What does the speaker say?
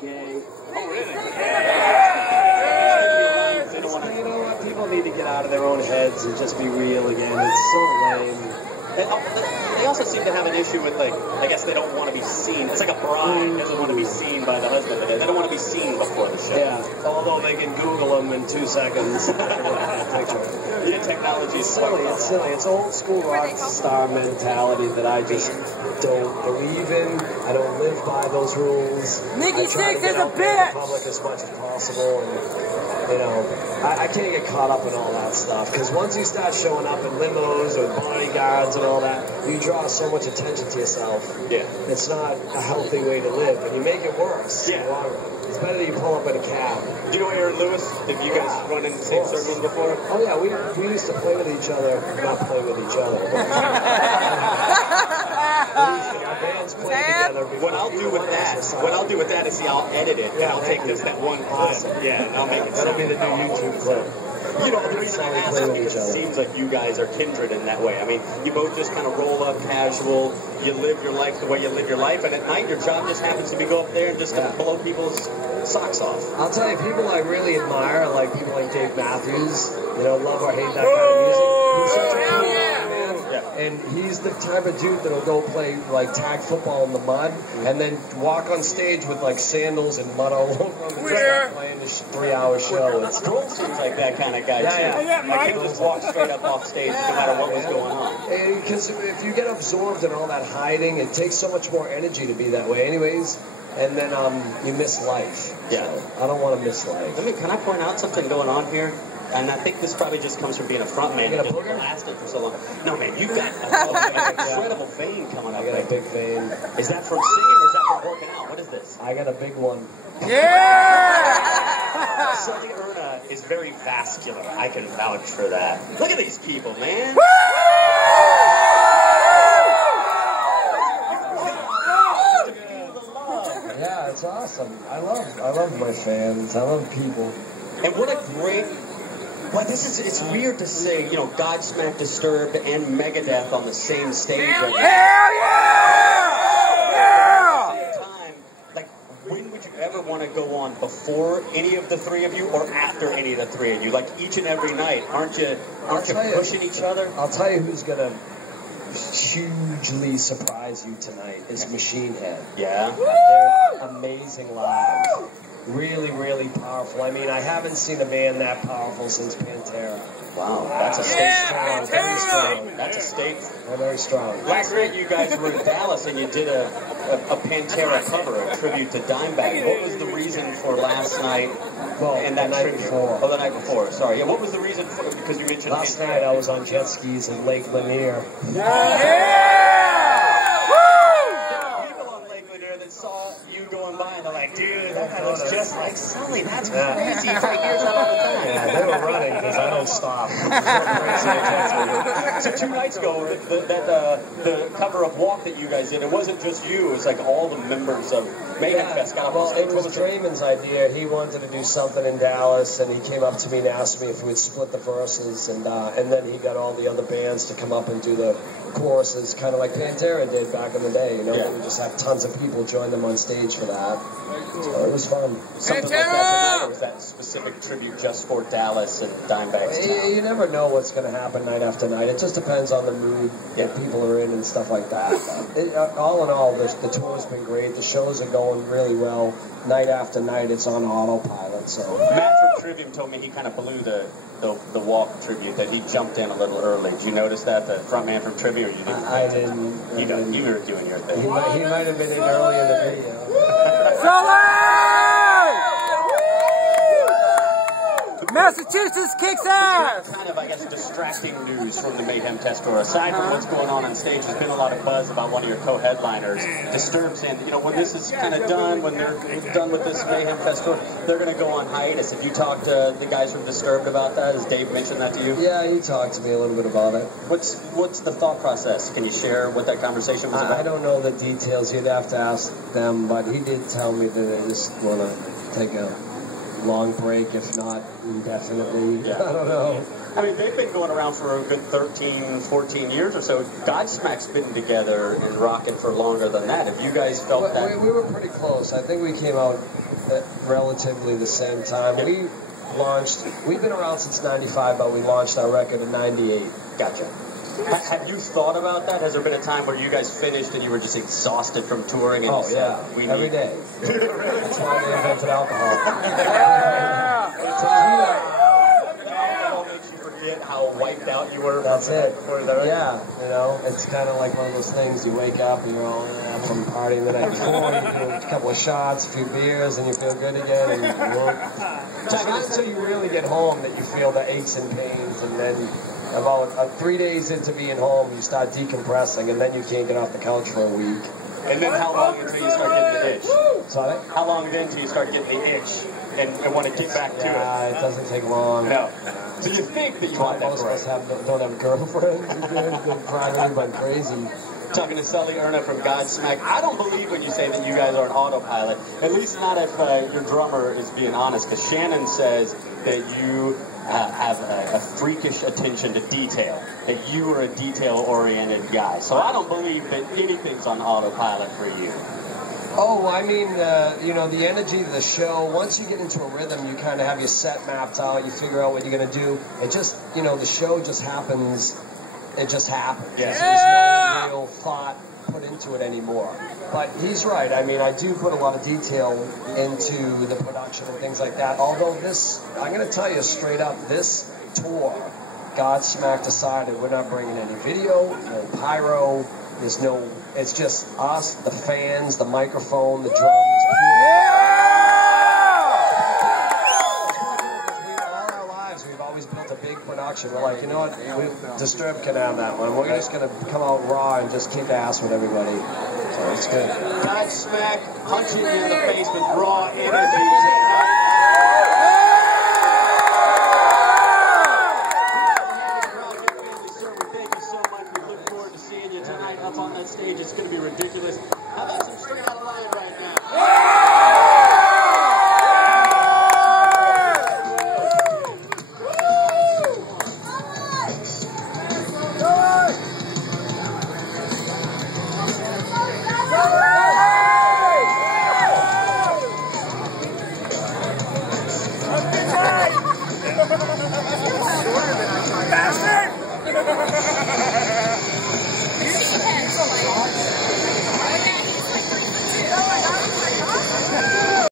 gay. Oh, really? You know what? People need to get out of their own heads and just be real again. It's so lame. They also seem to have an issue with, like, I guess they don't want to be seen. It's like a bride doesn't want to be seen by the husband. They don't want to be seen before the show. Yeah, although they can Google them in 2 seconds. Yeah, technology is silly. It's silly. It's old school rock star mentality that I just don't believe in. I don't live by those rules. Nikki Six is a bitch. Public as much as possible, and you know, I can't get caught up in all that stuff because once you start showing up in limos or bodyguards and all that, you draw so much attention to yourself. Yeah, it's not a healthy way to live, and you make it worse. Yeah. In the long run. It's better that you pull up in a cab. Do you know Aaron Lewis? Have you guys run in the same circles before? Oh yeah, we used to play with each other, not play with each other. But our bands played together. What I'll do with that is see, I'll edit it and I'll take that one clip. Yeah, and I'll make it. That'll be the new YouTube clip. You know, the reason I ask is because it seems like you guys are kindred in that way. I mean, you both just kind of roll up casual, you live your life the way you live your life, and at night your job just happens to be go up there and just blow people's socks off. I'll tell you, people I really admire, like people like Dave Matthews, you know, love or hate that kind of music. He's such a cool man. And he's the type of dude that'll go play like tag football in the mud and then walk on stage with like sandals and mud all over him and playing this 3-hour show. It's Cole seems like that kind of guy too. Like he'll just walk straight up off stage no matter what was going on. Because if you get absorbed in all that hiding, it takes so much more energy to be that way anyways. And then you miss life. Yeah. So I don't want to miss life. Can I point out something going on here? And I think this probably just comes from being a front man that just lasted for so long. No, man, you've got an incredible vein coming up. I got a big vein. Is that from singing or is that from working out? What is this? I got a big one. Yeah! Sully Erna is very vascular. I can vouch for that. Look at these people, man. Yeah, it's awesome. I love my fans. I love people. And what a great... Well, it's weird to say, you know, Godsmack, Disturbed, and Megadeth on the same stage. Hell yeah! At the same time, like, when would you ever want to go on before any of the three of you or after any of the three of you? Like, each and every night, aren't you pushing each other? I'll tell you who's going to hugely surprise you tonight is Machine Head. Yeah? They're amazing live. Really, really powerful. I mean, I haven't seen a band that powerful since Pantera. Wow, that's a state strong, very strong. That's a state. They're very strong. Last night you guys were in Dallas and you did a Pantera cover, a tribute to Dimebag. What was the reason for last night? Well, and that the night before. Oh, the night before. Sorry. Yeah. What was the reason for? Because you mentioned last Pantera. night I was on jet skis in Lake Lanier. Saw you going by and they're like, dude, that guy looks just like Sully. That's crazy. He's like, here's all the time. Yeah, they were running because I don't stop. So 2 nights ago, the cover of Walk that you guys did, it wasn't just you. It was like all the members of Mayhem Fest got up on stage. It was Draymond's idea. He wanted to do something in Dallas, and he came up to me and asked me if we'd split the verses, and then he got all the other bands to come up and do the choruses, kind of like Pantera did back in the day. You know, we just have tons of people join them on stage for that. So it was fun. Something like that tonight, or was that specific tribute just for Dallas and Dimebag's town? You never know what's going to happen night after night. It just depends on the mood that people are in and stuff like that. All in all, the tour's been great. The shows are going really well. Night after night, it's on autopilot. So Matt from Trivium told me he kind of blew the Walk tribute, that he jumped in a little early. Did you notice that, the front man from Trivium, or you didn't? I didn't. You were doing your thing. He might have been in early in the video. Massachusetts kicks ass! Kind of, I guess, distracting news from the Mayhem Test Tour. Aside from what's going on stage, there's been a lot of buzz about one of your co-headliners, Disturbed, saying, you know, when this is kind of done, when they're done with this Mayhem Test Tour, they're going to go on hiatus. Have you talked to the guys from Disturbed about that? Has Dave mentioned that to you? Yeah, he talked to me a little bit about it. What's the thought process? Can you share what that conversation was about? I don't know the details. You'd have to ask them, but he did tell me that they just want to take a long break, if not indefinitely. Yeah. I don't know. I mean, they've been going around for a good 13, 14 years or so. Godsmack's been together and rocking for longer than that. Have you guys felt that? We were pretty close. I think we came out at relatively the same time. We've been around since '95, but we launched our record in '98. Gotcha. Have you thought about that? Has there been a time where you guys finished and you were just exhausted from touring? And Every day. That's why they invented alcohol. Makes you forget how wiped out you were. That's it. Yeah, you know, it's kind of like one of those things. You wake up, you know, from partying the night before, you do a couple of shots, a few beers, and you feel good again. And it's not until you really get home that you feel the aches and pains, and then about 3 days into being home, you start decompressing, and then you can't get off the couch for a week. And then how long until you start getting the itch? Sorry? How long then until you start getting the itch and want to get back to it? It doesn't take long. No. So you think that you want that most of us don't have a girlfriend. We've driven everybody crazy. Talking to Sully, Erna from Godsmack. I don't believe when you say that you guys are an autopilot. At least not if your drummer is being honest, because Shannon says that you have a freakish attention to detail, that you are a detail-oriented guy. So I don't believe that anything's on autopilot for you. Oh, I mean, you know, the energy of the show, once you get into a rhythm, you kind of have your set mapped out, you figure out what you're going to do. It just, you know, the show just happens. It just happens. Yeah. There's no real thought put into it anymore. But he's right. I mean, I do put a lot of detail into the production and things like that. Although this, I'm going to tell you straight up, this tour, Godsmack decided we're not bringing any video, no pyro, there's no, it's just us, the fans, the microphone, the drums. We've always built a big production. We're like, you know what, Disturbed can have that one. We're just going to come out raw and just kick ass with everybody. So it's good. Godsmack punching you in the face with raw energy. Up on that stage, it's going to be ridiculous. How about some Straight Outta Line right now?